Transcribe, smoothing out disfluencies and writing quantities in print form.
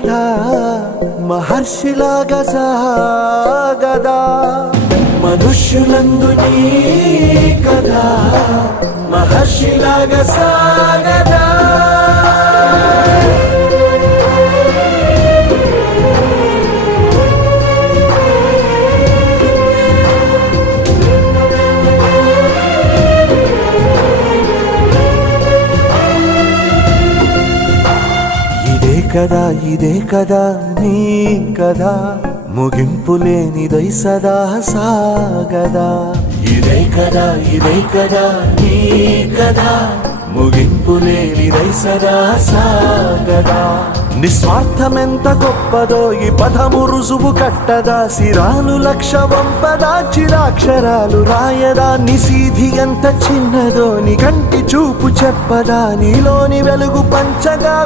కథ మహర్షిలాగా సాగదా మనుష్యులందు నీ కథ మహర్షిలాగా సాగదా ఇదే కదా నీ కదా ముగింపులేనిదై సదా సాగదా ఇదే కదా నీ కదా ముగింపులేనిదై సదా సాగదా నిస్వార్థమెంత గొప్పదో ఈ పదము రుజువు కట్టదా సిరాలు లక్ష వంపదా చిరాక్షరాలు రాయదా నిశీధి ఎంత చిన్నదో నీ కంటి చూపు చెప్పదా నీలోని వెలుగు పంచగా